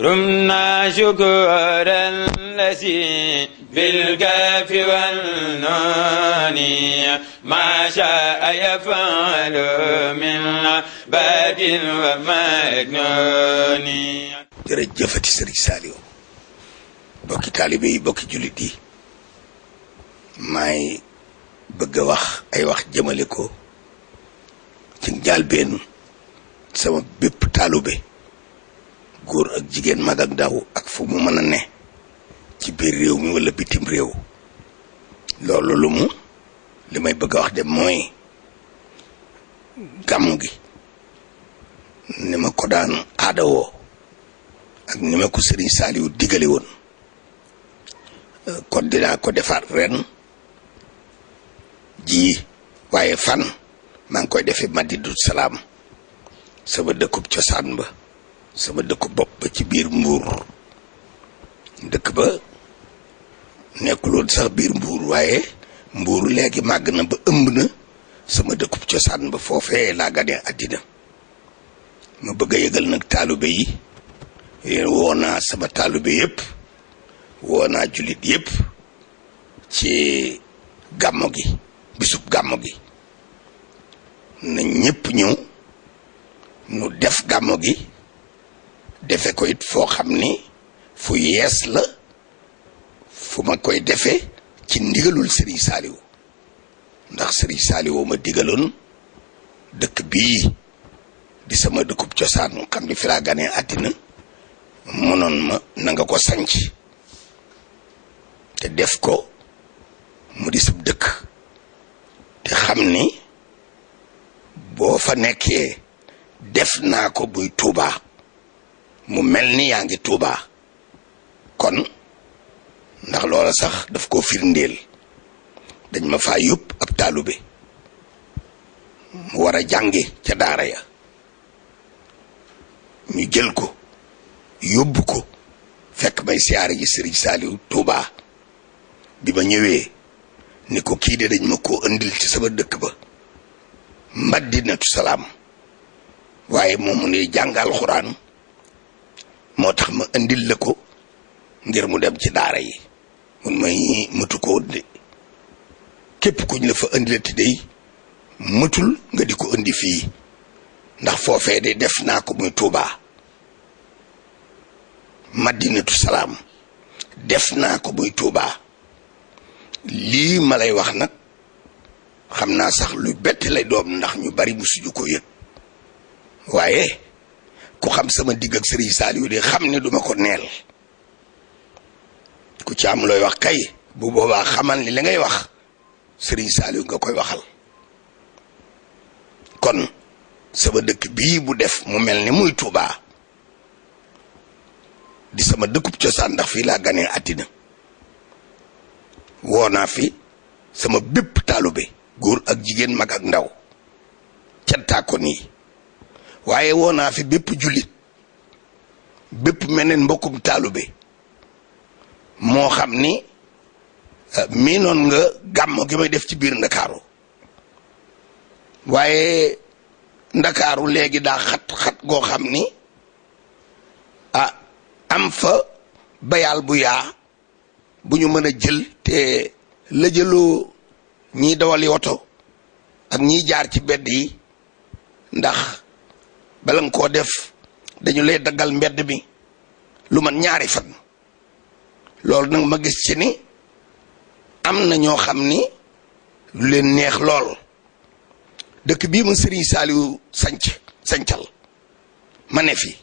رمنا شكر الذي بالكاف والنون ما شاء يفعل من عباد ومجنون. jërëjëfati Sëriñ Saliou bokki taalibe yi bokki jullit yi maay bëgg a wax ay wax jëmale ko ci njàlbéen sama bépp taalibe góor ak jigéen mag ak ndaw ak fu mu mën a ne ci biir réew mi wala bitim réew. loolu lu mu li may bëgg a wax de mooy gàmmu gi ni ma ko daan aadawoo ak ni ma ko Sëriñ Saliou digale woon kon dinaa ko defaat ren ji waaye fan maa ngi koy defee Madinatu Salaam sama dëkkub cosaan ba sama dëkku bopp ba ci biir Mbuur dëkk ba nekkuloon sax biir Mbuur waaye Mbuur léegi màgg na ba ëmb na sama dëkkub cosaan ba foofee laa ganee àddina. ma bëgg a yëgal nag taalibe yi woo naa sama taalibe yëpp woo naa jullit yëpp ci gàmmo gi bisub gàmmo gi na ñëpp ñëw nu def gàmmo gi defe ko it foo xam ni fu yees la fu ma koy defe ci ndigalul Sëriñ Saliou ndax Sëriñ Saliou ma digaloon dëkk bii di sama dëkkub cosaan xam ni fi laa ganee àddina mënoon ma na nga ko sanc te def ko mu di sab dëkk te xam ni boo fa nekkee def naa ko buy Tuubaa mu mel ni yaa ngi Tuubaa kon ndax loola sax daf ko firndeel dañ ma faa yóbbu ab taalibe mu war a jànge ca daara ya ñu jël ko yóbbu ko fekk may siyaare ji Sëriñ Saliou Tuubaa bi ma ñëwee ni ko kii de dañ ma koo andil ci sama dëkk ba Madinatu Salaam waaye moom mu ne jàngal Alxuraan moo tax ma andil la ko ngir mu dem ci daara yi mun may mëtu ko de képp kuñ la fa andilati day mëtul nga di ko andi fii ndax foofee de def naa ko muy Tuubaa Madinatu Salaam def naa ko muy Tuubaa lii ma lay wax nag xam naa sax lu bett lay doom ndax ñu bari musuñu ko yëg waaye ku xam sama digg ak Sëriñ Saliou de xam ne duma ko neel ku ci am looy wax kay bu boobaa xamal ni li ngay wax Sëriñ Saliou nga koy waxal kon sama dëkk bii bu def mu mel ni muy Tuubaa di sama dëkkub cosaan ndax fii laa ganee àddina woo naa fi sama bépp taalibe góor ak jigéen mag ak ndaw cantaa ko nii waaye woo naa fi bépp jullit bépp meneen mbokkum taalibe moo xam ni mii noon nga gàmmo gi may def ci biir Ndakaaru waaye Ndakaaru léegi daa xat-xat goo xam ni am fa bayaal bu yaa bu ñu mën a jël te la jëloo ñiy dawali oto ak ñiy jaar ci mbedd yi ndax bala nga koo def dañu lay daggal mbedd mi lu man ñaari fan loolu nag ma gis ci ni am na ñoo xam ni lu leen neex lool dëkk bii ma Sëriñ Saliou sancal ma ne fi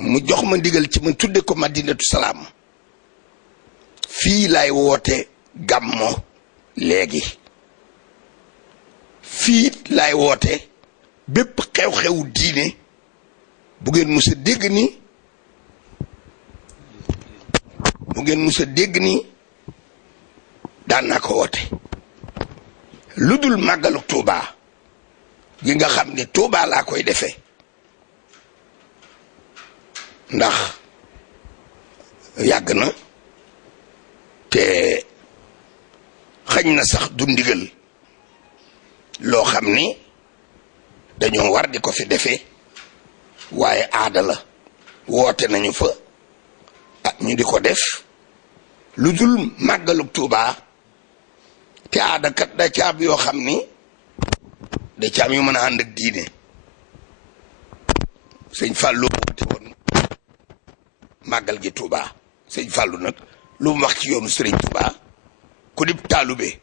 mu jox ma ndigal ci ma tudde ko Madinatu Salaam fii laay woote gàmmo léegi fii laay woote bépp xew-xew diine bu ngeen mus a dégg ni daan naa ko woote lu dul màggalu Tuubaa gi nga xam ne Tuubaa laa koy defee ndax yàgg na te xañ na sax du ndigal loo xam ni dañoo war di ko fi defee waaye aada la woote nañu fa ñu di ko def lu dul màggalug Tuubaa te aada kat da caab yoo xam ni da caab yu mën a ànd ak diine sëñ Fàllu woote woon màggal gi Tuubaa sëñ Fàllu nag lu mu wax ci yoonu sëriñ Tuubaa ku dib taalube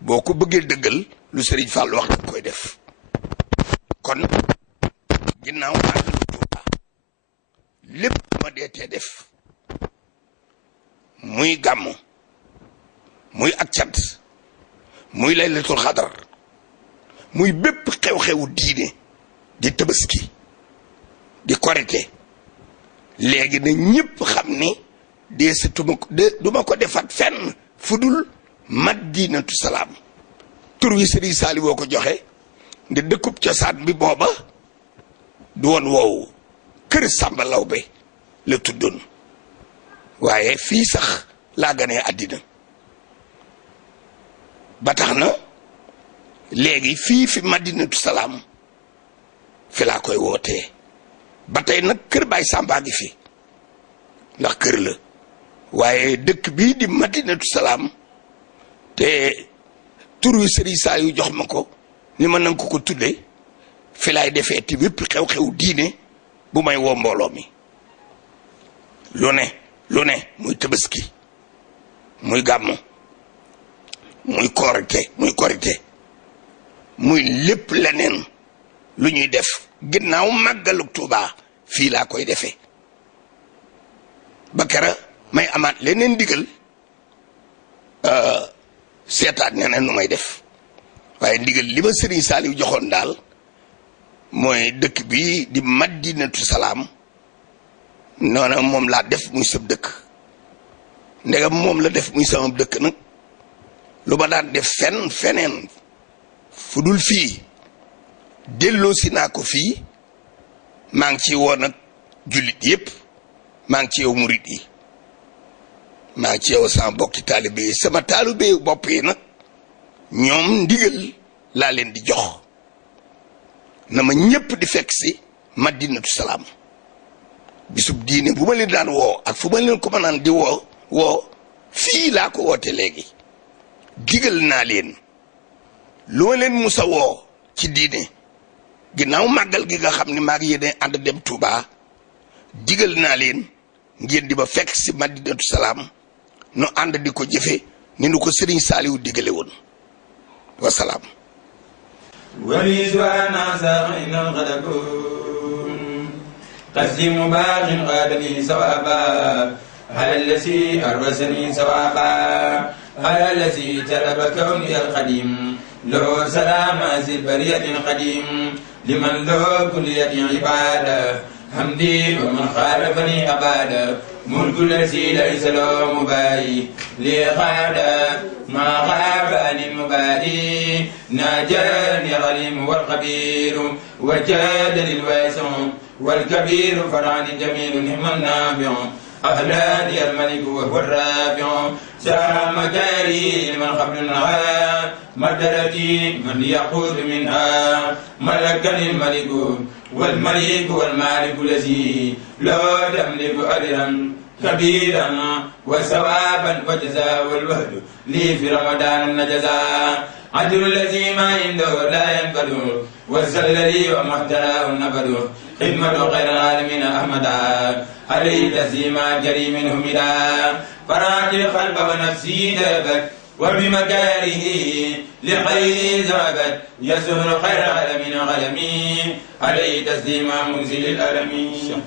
boo ko bëggee dëggal lu sëriñ Fàllu wax danga koy def kon ginnaaw màggalu Tuubaa lépp ma deetee def muy gàmmu muy ak cant muy laylatul xadar muy bépp xew-xewu diine di tabaski di korite léegi na ñépp xam ni duma ko defaat fenn fudul Madinatu Salaam tur wi Sëriñ Saali woo ko joxe nde dëkkub cosaan bi booba du woon woowu kër Sàmba Lawbe la tuddoon waaye fii sax laa ganee àddina ba tax na léegi fii fi Madinatu Salaam fi laa koy wootee ba tey nag kër Baay Sàmba gi fi ndax kër la waaye dëkk bii di Madinatu Salaam te tur wi Sëriñ Saaliw jox ma ko ni ma nanga ko tudde fi laay defee te wépp xew-xew diine bu may woo mbooloo mi lu ne muy tabaski muy gàmmu muy korite muy lépp leneen lu ñuy def ginnaaw màggalu Tuubaa fii laa koy defee ba kera may amaat leneen digal seetaat neneen nu may def waaye ndigal li ma Sëriñ Saaliw joxoon daal mooy dëkk bi di Madinatu Salaam noona moom laa def muy sab dëkk ndegam moom la def muy sama dëkk nag lu ma daan def feneen fu dul fii delloo si naa ko fii maa ngi ci woon nag jullit yépp maa ngi ci yow murit yi maa ngi ci yow sama bokki taalibe yi sama taalibe bopp yi nag ñoom ndigal laa leen di jox na ma ñépp di fekk si Madinatu Salaam bisub diine bu ma leen daan woo ak fu ma leen ko mënaan di woo fii laa ko woote léegi digal naa leen lu ma leen musa woo ci diine ginnaaw màggal gi nga xam ne maa ngi yéene ànd dem Touba digal naa leen ngeen di ba fekk si Madinatu Salaam nu ànd di ko jëfe ni nu ko Sëriñ Saaliw digale woon wasalaam وليزوانا ساقين الغدب قسم باغ قادني سوابا على الذي أرسني سوابا على الذي تلب كوني القديم له سلام ذي البرية القديم لمن له كلية عبادة حمدي ومن خالفني أبادا ملك الذي ليس له مباي لغادا ما غاب عن المبادي ناجاني العليم والخبير وجادني الواسع والكبير فرعني جميل نعم النافع أهلاني الملك وهو الرافع سام جاري من قبل النهار مدرتي من يقود منها ملكني الملك والملك والمالك الذي لا تملك أجرا كبيرا وثوابا وجزاء والوهد لي في رمضان النجزاء عدل الذي ما عنده لا ينقد والزل لي ومحتراه النبد خدمة غير العالمين أحمدا عليه تسليما جري منه مدا فرات القلب ونفسي دابت وبمكاره لخير زابت يسهر خير العالمين غلمي عليه تسليما منزل الألمين